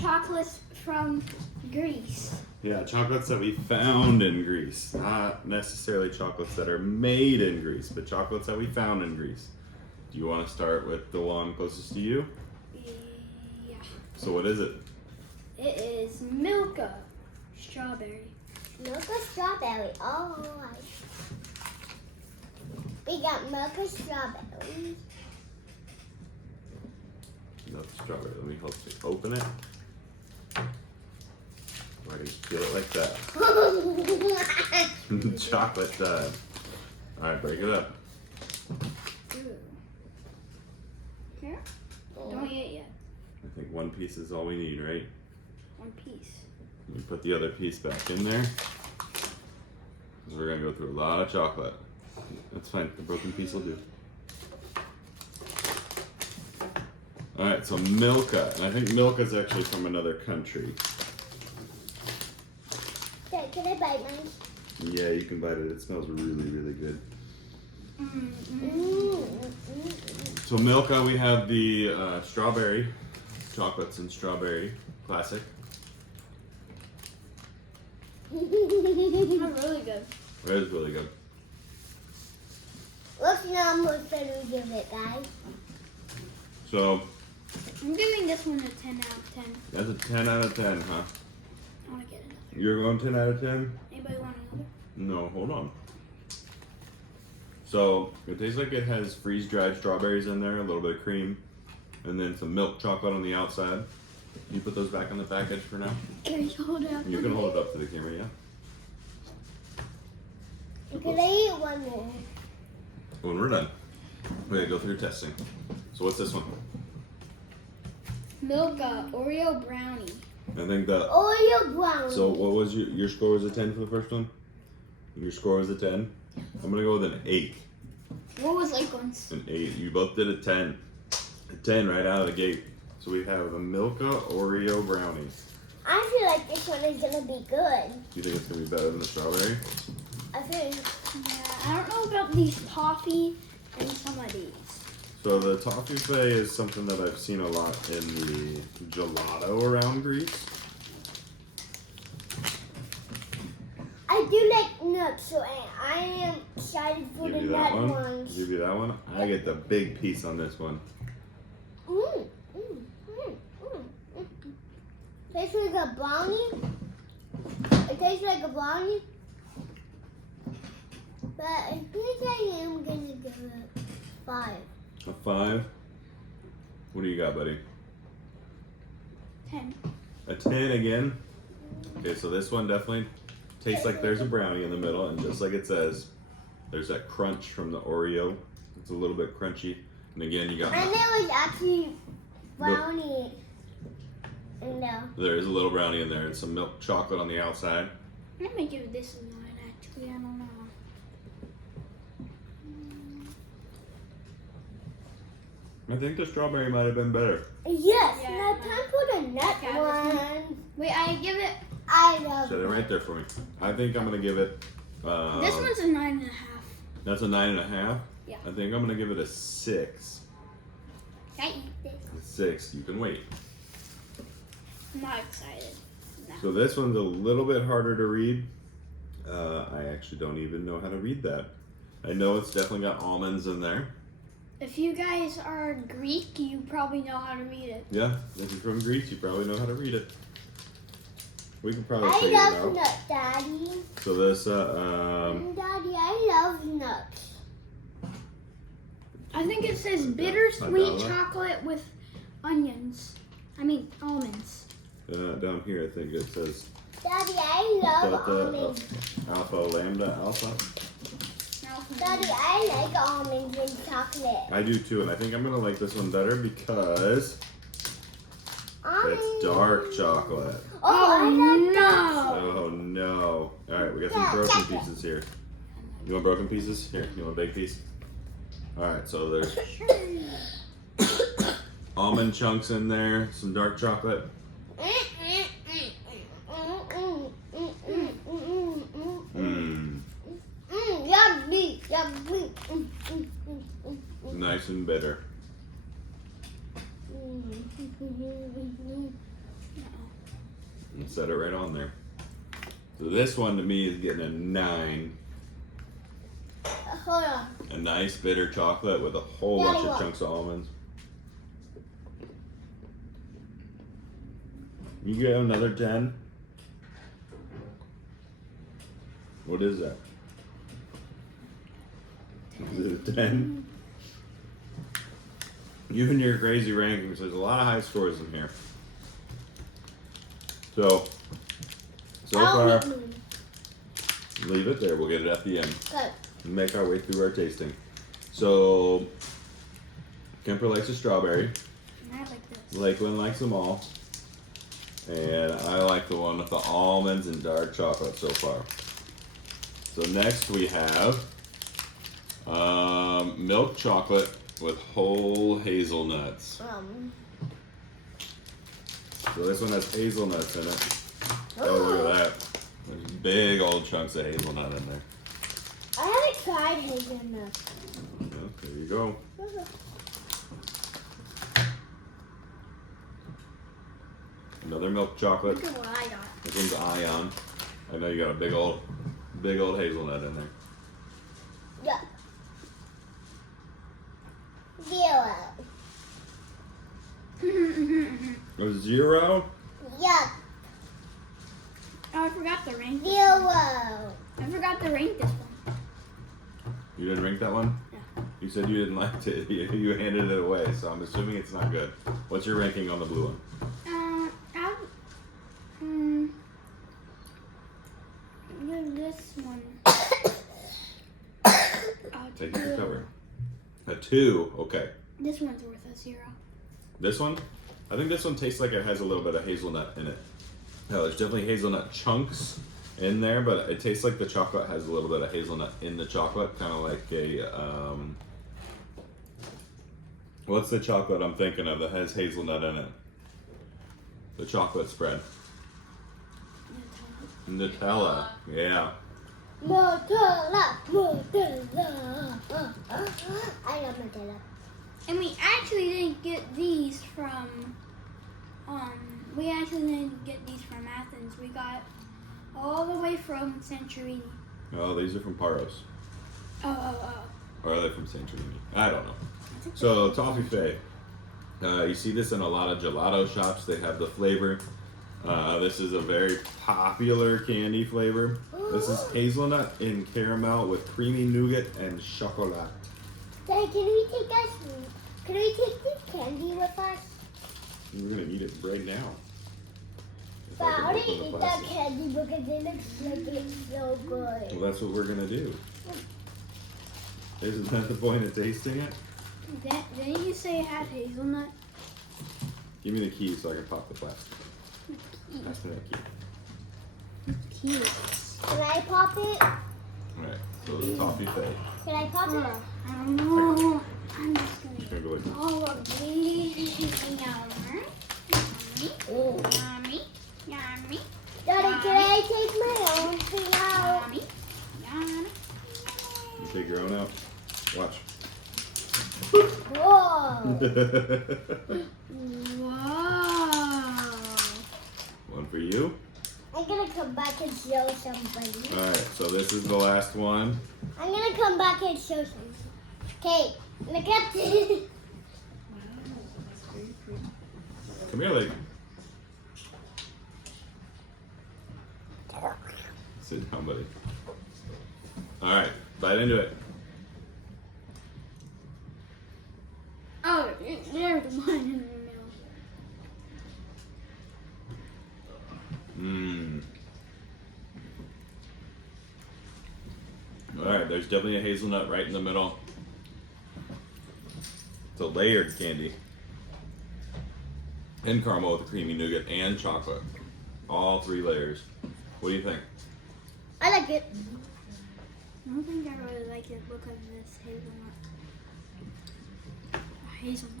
chocolates from Greece. Yeah, chocolates that we found in Greece. Not necessarily chocolates that are made in Greece, but chocolates that we found in Greece. Do you want to start with the one closest to you? Yeah. So what is it? It is Milka strawberry. Milka strawberry. Oh, we got Milka strawberry. Milk strawberry. Let me help you open it. Why do you feel it like that? Chocolate time. All right, break it up. Ooh. Here? Don't eat it yet. I think one piece is all we need, right? One piece. Let me put the other piece back in there. Because we're going to go through a lot of chocolate. That's fine. The broken piece will do. All right, so Milka. And I think Milka is actually from another country. Okay, can I bite mine? Yeah, you can bite it. It smells really, really good. So Milka, we have the strawberry chocolates and strawberry classic. They're really good. It is really good. What's number should we give it, guys? So I'm giving this one a 10 out of 10. that's a 10 out of 10, huh? I want to get another. You're going 10 out of 10? Anybody want another? No, hold on. So it tastes like it has freeze-dried strawberries in there, a little bit of cream, and then some milk chocolate on the outside. Can you put those back on the package for now? Can you hold it up? You can hold it up to the camera, yeah? Can I eat one more? When we're done, we gotta go through testing. So what's this one? Milka Oreo brownie. I think the Oreo brownie. So what was your score was a 10 for the first one? Your score was a 10? I'm gonna go with an 8. What was Lakeland's? An 8. You both did a 10. A 10 right out of the gate. So we have a Milka Oreo brownie. I feel like this one is gonna be good. Do you think it's gonna be better than the strawberry? I think. Yeah, I don't know about these toffee and some of these. So the toffee play is something that I've seen a lot in the gelato around Greece. I do like nuts, so I am excited for Give the you that nut one. ones. Give you that one. I get the big piece on this one. Tastes like a brownie. It tastes like a brownie. But I think I am gonna give it 5. A 5. What do you got, buddy? 10. A 10 again. Okay, so this one definitely tastes like there's a brownie in the middle, and just like it says, there's that crunch from the Oreo. It's a little bit crunchy. And again, you got And there was actually brownie in there. there is a little brownie in there and some milk chocolate on the outside. I'm gonna give this a 9 actually. I don't know. I think the strawberry might have been better. Yes, Yeah, now time for the nut Okay, one. Wait, I give it. I love Set it right there for me. I think I'm gonna give it. This one's a 9.5. That's a 9.5. Yeah. I think I'm gonna give it a 6. I eat this. A 6. You can wait. I'm not excited. No. So this one's a little bit harder to read. I actually don't even know how to read that. I know it's definitely got almonds in there. If you guys are Greek, you probably know how to read it. Yeah, if you're from Greece, you probably know how to read it. We can probably I figure it love out. nuts, Daddy. So this, Daddy, I love nuts. I think it says Like that. bittersweet Like that. chocolate with onions. I mean almonds. down here, I think it says Daddy, I love almonds. alpha, lambda, alpha. Daddy, I like almonds and chocolate. I do too, and I think I'm gonna like this one better because Almonds. it's dark chocolate. Oh, I love nuts. Oh no. Alright, we got some broken pieces here. You want broken pieces? Here, you want a big piece? Alright, so there's almond chunks in there, some dark chocolate. Mmm. Yummy, yummy. Nice and bitter. and set it right on there. So this one to me is getting a 9. Hold on. A nice bitter chocolate with a whole Daddy, bunch of what? chunks of almonds. You get another 10? What is that? Is it a 10? You and your crazy rankings, there's a lot of high scores in here. So far, leave it there. We'll get it at the end. Good. And make our way through our tasting. So, Kemper likes a strawberry. And I like this. Lakeland likes them all. And I like the one with the almonds and dark chocolate so far. So next we have milk chocolate with whole hazelnuts. So this one has hazelnuts in it. Oh, look at that. There's big old chunks of hazelnut in there. I haven't tried hazelnuts. Well, there you go. Another milk chocolate. Look at what I got. This one's Ion. I know you got a big old hazelnut in there. Yeah. 0. A 0? Yeah. Oh, I forgot to rank. 0. I forgot to rank this one. You didn't rank that one? Yeah. You said you didn't like it. You handed it away, so I'm assuming it's not good. What's your ranking on the blue one? Give this one. Take your cover. A 2. Okay. This one's worth a 0. This one? I think this one tastes like it has a little bit of hazelnut in it. No, there's definitely hazelnut chunks in there, but it tastes like the chocolate has a little bit of hazelnut in the chocolate, kind of like a what's the chocolate I'm thinking of that has hazelnut in it? The chocolate spread. Nutella. Yeah. Nutella. I love Nutella. And we actually didn't get these from, we actually didn't get these from Athens. We got all the way from Santorini. Oh, these are from Paros. Oh. Or are they from Santorini? I don't know. So, Toffee Faye. You see this in a lot of gelato shops. They have the flavor. This is a very popular candy flavor. This is hazelnut and caramel with creamy nougat and chocolate. Daddy, can we take this candy with us? We're gonna eat it right now. If But I I can want open to the eat that plastic. candy because it looks like it's so good. Well, that's what we're gonna do. Isn't that the point of tasting it? Didn't you say it had hazelnut? Give me the key so I can pop the plastic. Pass me that key. Cute. Can I pop it? Alright, so the Toffee Faye. Can I pop it? I don't know. I'm just Just gonna gonna go with all of these. Yummy. Yummy. Daddy, can I take my own thing out? Yummy. Yummy. You take your own out. Watch. Whoa. Wow. One for you. I'm gonna come back and show somebody. Alright, so this is the last one. I'm gonna come back and show somebody. Okay, look at this. Come here, Lake. Sit down, buddy. Alright, bite into it. Oh, there's one in the middle. Mmm. Alright, there's definitely a hazelnut right in the middle. It's a layered candy. And caramel with a creamy nougat and chocolate. All 3 layers. What do you think? I like it. I don't think I really like it because of this hazelnut.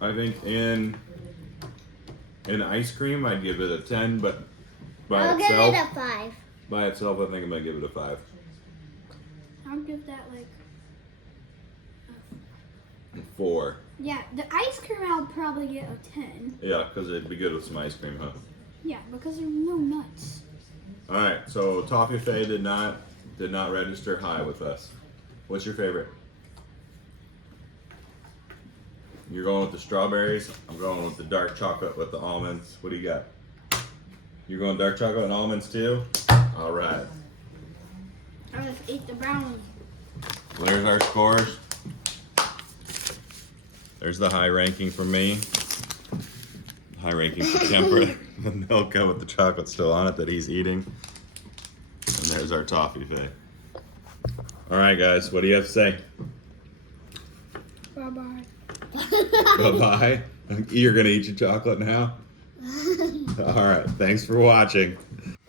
I think in ice cream I'd give it a 10, but by I'll give itself, it a 5. by itself I think I'm gonna give it a 5. I'll give that like 4. Yeah, the ice cream I'll probably get a 10. Yeah, because it'd be good with some ice cream, huh? Yeah, because there's no nuts. All right, so Toffee Faye did not register high with us. What's your favorite? You're going with the strawberries. I'm going with the dark chocolate with the almonds. What do you got? You're going dark chocolate and almonds too? All right. I just ate the brownie. There's our scores. There's the high ranking for me. High ranking for Kemper. The Milka with the chocolate still on it that he's eating. And there's our Toffee Faye. All right, guys, what do you have to say? Bye-bye. Bye-bye. You're going to eat your chocolate now? All right, thanks for watching.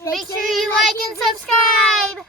Make sure you like and subscribe.